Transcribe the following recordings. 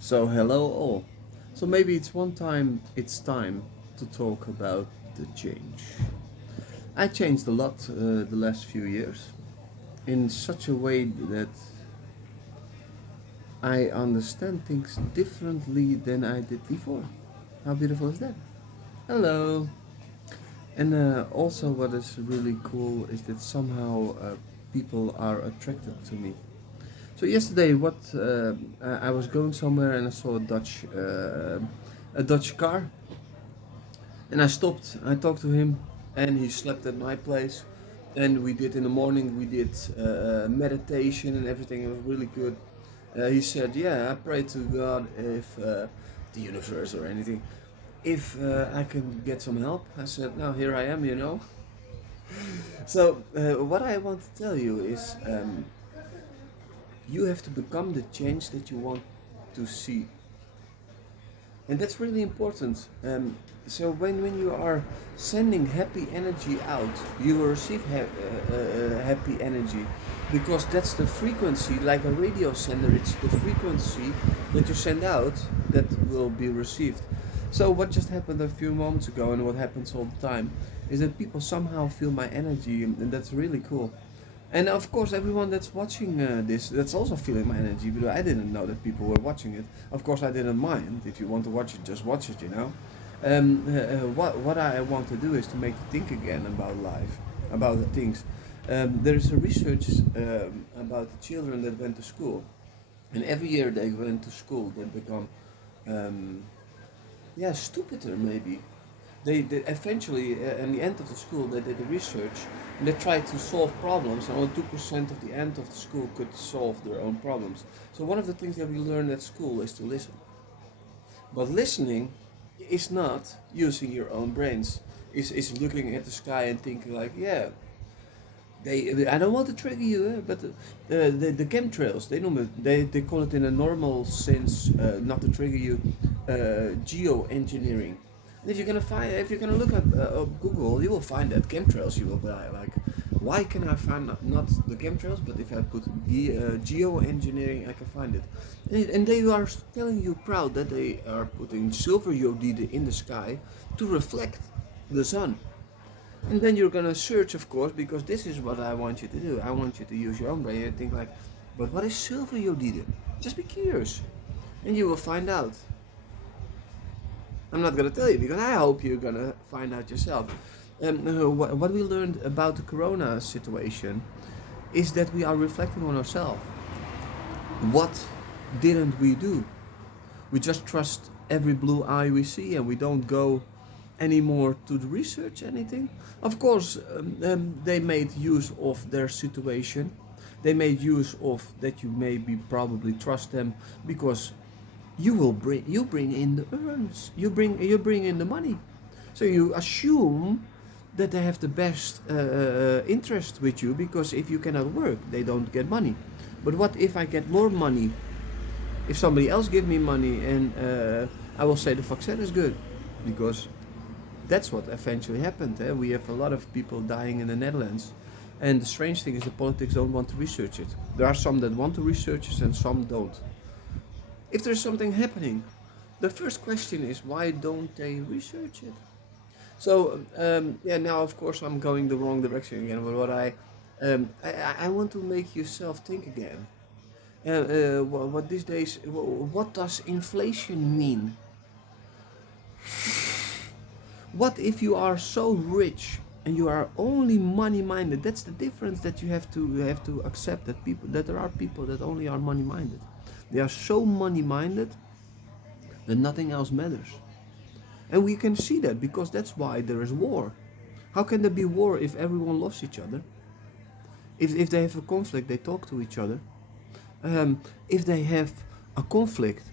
So hello all. So maybe it's time to talk about the change. I changed a lot the last few years in such a way that I understand things differently than I did before. How beautiful is that? Hello. And also what is really cool is that somehow people are attracted to me. So yesterday, I was going somewhere and I saw a Dutch car, and I stopped. I talked to him, and he slept at my place. And we did in the morning. We did meditation and everything. It was really good. He said, "Yeah, I pray to God if the universe or anything, if I can get some help." I said, "No, here I am. You know." So what I want to tell you is, you have to become the change that you want to see, and that's really important. So when you are sending happy energy out, you will receive happy energy, because that's the frequency, like a radio sender. It's the frequency that you send out that will be received. So what just happened a few moments ago, and what happens all the time, is that people somehow feel my energy, and that's really cool. And of course, everyone that's watching this, that's also feeling my energy. But I didn't know that people were watching it. Of course, I didn't mind. If you want to watch it, just watch it. You know. What I want to do is to make you think again about life, about the things. There is a research about the children that went to school, and every year they went to school, they become, um, yeah, stupider maybe. They eventually, in the end of the school, they did the research and they tried to solve problems, and only 2% of the end of the school could solve their own problems. So one of the things that we learn at school is to listen. But listening is not using your own brains. Is looking at the sky and thinking like, yeah, I don't want to trigger you, but the chemtrails, they call it in a normal sense, not to trigger you, geoengineering. And if you're gonna look at Google, you will find that chemtrails. You will be like, why can I find not the chemtrails, but if I put geoengineering, I can find it. And they are telling you proud that they are putting silver iodide in the sky to reflect the sun. And then you're gonna search, of course, because this is what I want you to do. I want you to use your own brain and think like, but what is silver iodide? Just be curious, and you will find out. I'm not gonna tell you because I hope you're gonna find out yourself. What we learned about the corona situation is that we are reflecting on ourselves. What didn't we do? We just trust every blue eye we see, and we don't go anymore to research anything. Of course, they made use of their situation. They made use of that you maybe probably trust them, because you bring in the earns, you bring in the money, so you assume that they have the best interest with you, because if you cannot work, they don't get money. But what if I get more money? If somebody else give me money, and I will say the vaccine is good, because that's what eventually happened. We have a lot of people dying in the Netherlands. And the strange thing is the politics don't want to research it. There are some that want to research it and some don't. If there's something happening, the first question is, why don't they research it? So yeah, now of course I'm going the wrong direction again. But I want to make yourself think again. What these days? What does inflation mean? What if you are so rich and you are only money minded? That's the difference that you have to accept, that there are people that only are money minded. They are so money minded that nothing else matters. And we can see that because that's why there is war. How can there be war if everyone loves each other? If they have a conflict, they talk to each other. If they have a conflict,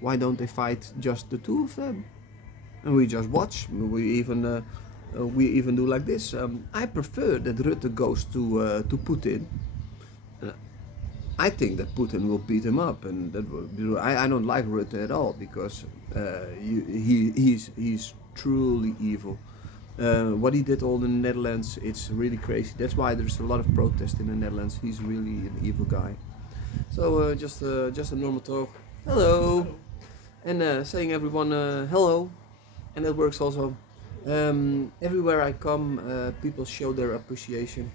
why don't they fight just the two of them? And we just watch. We even do like this. I prefer that Rutte goes to Putin. Uh, I think that Putin will beat him up, and that will be, I don't like Rutte at all, because he's truly evil. What he did all in the Netherlands, it's really crazy. That's why there's a lot of protest in the Netherlands. He's really an evil guy. So just a normal talk. Hello. and saying everyone hello, and that works also. Everywhere I come, people show their appreciation.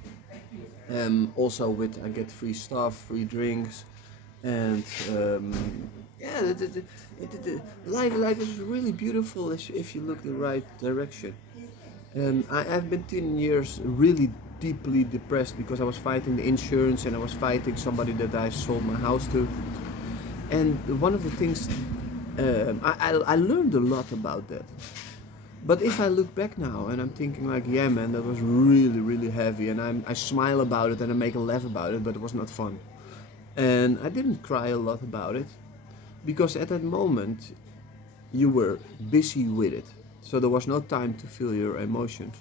Also, with I get free stuff, free drinks, and yeah, life is really beautiful if you look the right direction. I've been 10 years really deeply depressed because I was fighting the insurance and I was fighting somebody that I sold my house to. And one of the things I learned a lot about that. But if I look back now and I'm thinking like, yeah, man, that was really, really heavy, and I smile about it and I make a laugh about it, but it was not fun. And I didn't cry a lot about it because at that moment you were busy with it, so there was no time to feel your emotions.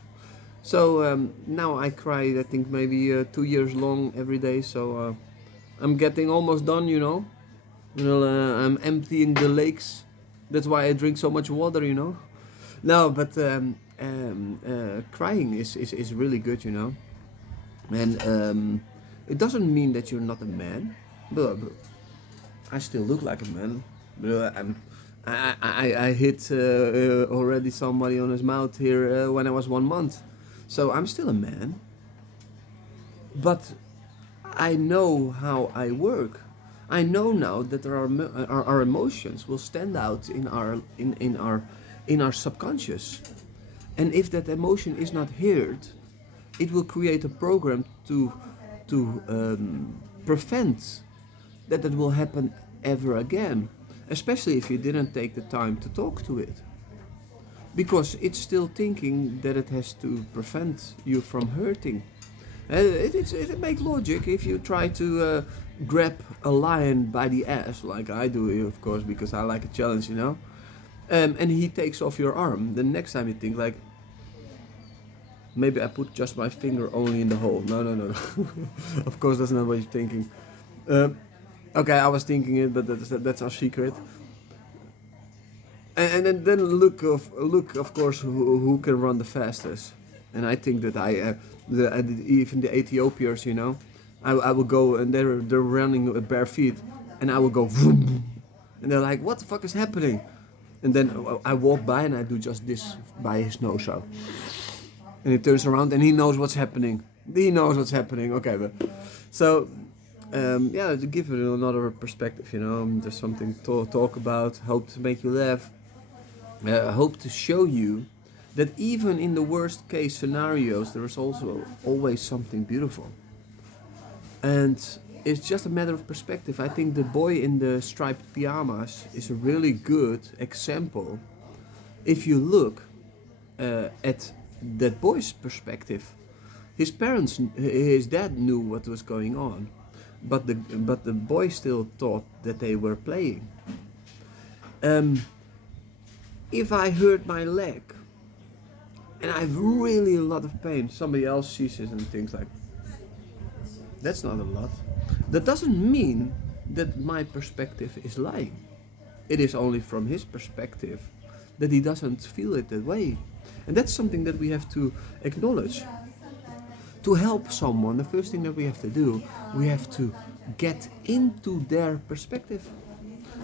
So now I cry, I think maybe 2 years long every day. So I'm getting almost done, you know. I'm emptying the lakes. That's why I drink so much water, you know. No, but crying is really good, you know. And it doesn't mean that you're not a man. But I still look like a man. But I hit already somebody on his mouth here when I was 1 month. So I'm still a man. But I know how I work. I know now that our emotions will stand out in our subconscious, and if that emotion is not heard, it will create a program to prevent that it will happen ever again. Especially if you didn't take the time to talk to it, because it's still thinking that it has to prevent you from hurting. It makes logic if you try to grab a lion by the ass, like I do, of course, because I like a challenge, you know. And he takes off your arm. The next time you think like, maybe I put just my finger only in the hole. No, no, no. Of course, that's not what you're thinking. Okay, I was thinking it, but that's our secret. And then look of course who can run the fastest. And I think that even the Ethiopians, you know, I will go and they're running with bare feet, and I will go vroom, and they're like, what the fuck is happening? And then I walk by and I do just this by his nose out, and he turns around and he knows what's happening. He knows what's happening. Okay, but so yeah, to give it another perspective, you know, there's something to talk about. Hope to make you laugh. Hope to show you that even in the worst case scenarios, there is also always something beautiful. And it's just a matter of perspective. I think the boy in the striped pajamas is a really good example. If you look at that boy's perspective, his dad knew what was going on, but the boy still thought that they were playing. If I hurt my leg and I have really a lot of pain, somebody else sees it and thinks like, that's not a lot. That doesn't mean that my perspective is lying. It is only from his perspective that he doesn't feel it that way. And that's something that we have to acknowledge. To help someone, the first thing that we have to do, we have to get into their perspective.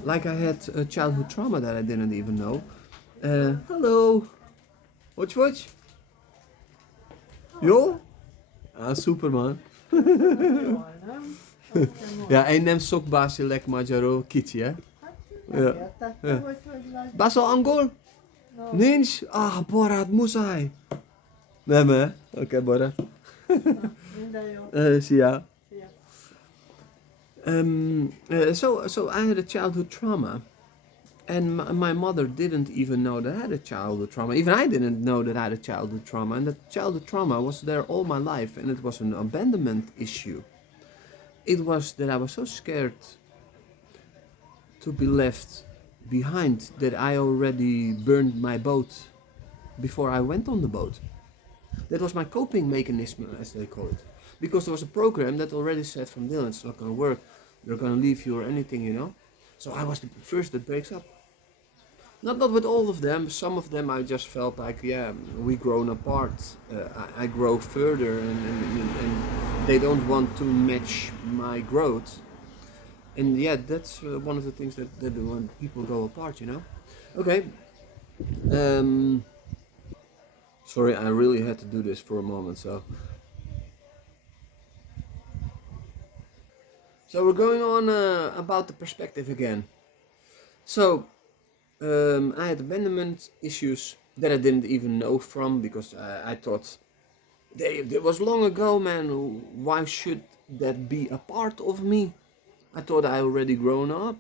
Like I had a childhood trauma that I didn't even know. Hallo. Watch. Jo? Ah, super man. Ja, én nem szok beszélek magyarul, kicsi, eh? Ja. Ja. Beszél angol? Nincs? Ah, barát, muszáj. Nem, eh? Oké, barát. Szia. So I had a childhood trauma. And my mother didn't even know that I had a childhood trauma. Even I didn't know that I had a childhood trauma. And that childhood trauma was there all my life. And it was an abandonment issue. It was that I was so scared to be left behind that I already burned my boat before I went on the boat. That was my coping mechanism, as they call it. Because there was a program that already said from Dylan, it's not going to work. They're going to leave you or anything, you know. So I was the first that breaks up. Not with all of them. Some of them I just felt like, yeah, we grown apart. I grow further, and they don't want to match my growth. And yeah, that's one of the things that when people go apart, Okay. Um, sorry, I really had to do this for a moment. So we're going on about the perspective again. So I had abandonment issues that I didn't even know from because I thought it was long ago, man. Why should that be a part of me? I thought I already grown up.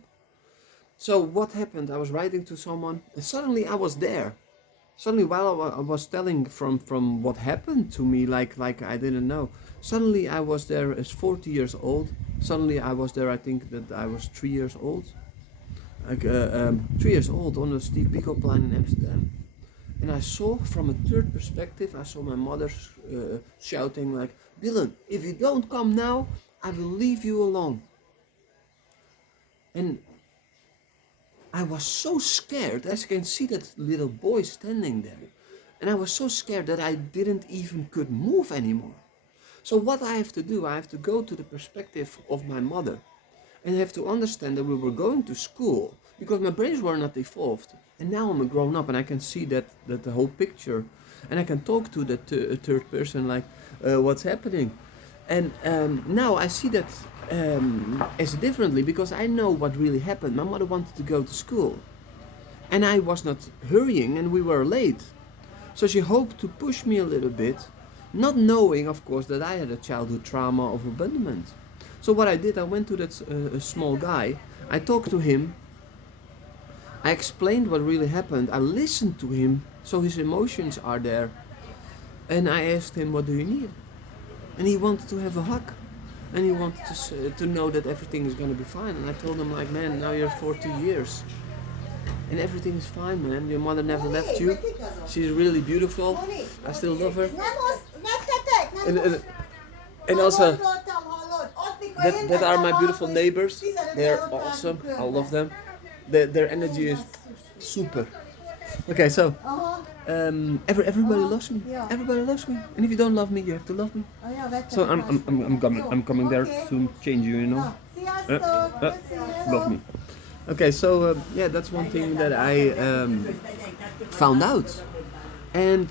So what happened? I was writing to someone, and suddenly I was there. Suddenly, while I was telling from what happened to me, like I didn't know. Suddenly, I was there as 40 years old. Suddenly, I was there. I think that I was 3 years old. Like 3 years old on the Steve Biko Plan in Amsterdam. And I saw from a third perspective. I saw my mother shouting like, "Dylan, if you don't come now, I will leave you alone." And I was so scared, as you can see that little boy standing there. And I was so scared that I didn't even could move anymore. So what I have to do, I have to go to the perspective of my mother and have to understand that we were going to school because my brains were not evolved. And now I'm a grown up and I can see that the whole picture and I can talk to the third person like what's happening. And now I see that as differently because I know what really happened. My mother wanted to go to school and I was not hurrying and we were late. So she hoped to push me a little bit, not knowing, of course, that I had a childhood trauma of abandonment. So what I did, I went to that small guy, I talked to him, I explained what really happened, I listened to him, so his emotions are there, and I asked him, "What do you need?" And he wanted to have a hug. And he wanted to know that everything is gonna be fine. And I told him like, "Man, now you're 40 years. And everything is fine, man. Your mother never left you. She's really beautiful. I still love her. And, and also, that are my beautiful neighbors. They're awesome. I love them. Their energy is super. Okay, so everybody loves me. Everybody loves me. And if you don't love me, you have to love me. So I'm coming there to change you, love me. Okay, so yeah, that's one thing that I found out. And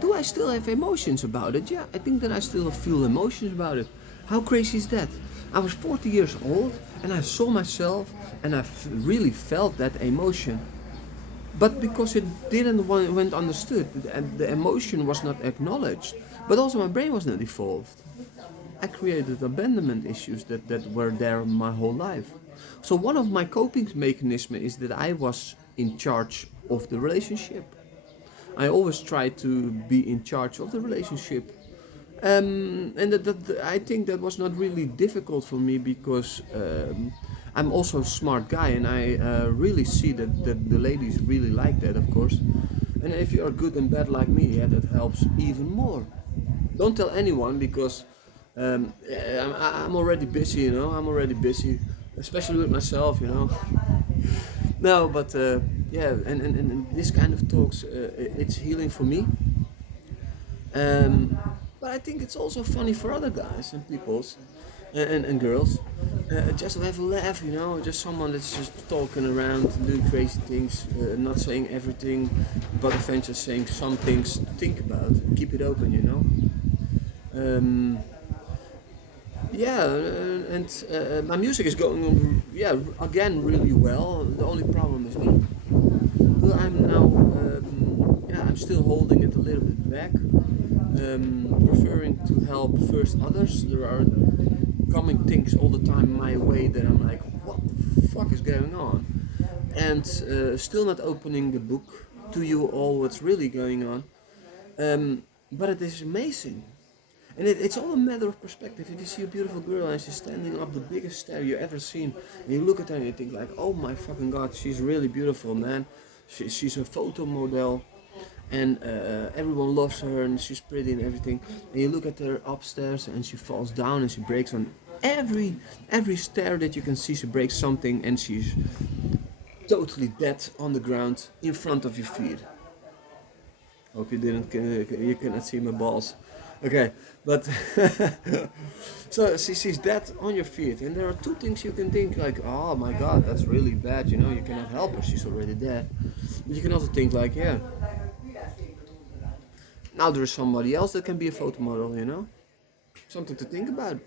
do I still have emotions about it? Yeah, I think that I still feel emotions about it. How crazy is that? I was 40 years old and I saw myself and I really felt that emotion. But because it didn't went understood and the emotion was not acknowledged, but also my brain was not evolved. I created abandonment issues that were there my whole life. So one of my coping mechanisms is that I was in charge of the relationship. I always try to be in charge of the relationship. And I think that was not really difficult for me because I'm also a smart guy and I really see that the ladies really like that, of course. And if you are good and bad like me, yeah, that helps even more. Don't tell anyone because I'm already busy, I'm already busy, especially with myself, No, but yeah, and this kind of talks, it's healing for me. But I think it's also funny for other guys and peoples and girls. Just to have a laugh, just someone that's just talking around, doing crazy things, not saying everything, but eventually saying some things to think about. Keep it open, Um, yeah, and my music is going on, yeah, again really well. The only problem is me. Well, I'm now, yeah, I'm still holding it a little bit back, preferring to help first others. There are coming things all the time my way that I'm like, what the fuck is going on? And still not opening the book to you all what's really going on. But it is amazing. And it's all a matter of perspective. If you see a beautiful girl and she's standing up the biggest stair you ever seen, and you look at her and you think like, oh my fucking god, she's really beautiful, man. She's a photo model, and everyone loves her and she's pretty and everything. And you look at her upstairs and she falls down and she breaks on every stair that you can see. She breaks something and she's totally dead on the ground in front of your feet. Hope you didn't, you cannot see my balls. Okay, but so she sees that on your feet, and there are two things you can think like, oh my god, that's really bad. You know, you cannot help her; she's already dead. But you can also think like, yeah, now there is somebody else that can be a photo model. You know, something to think about.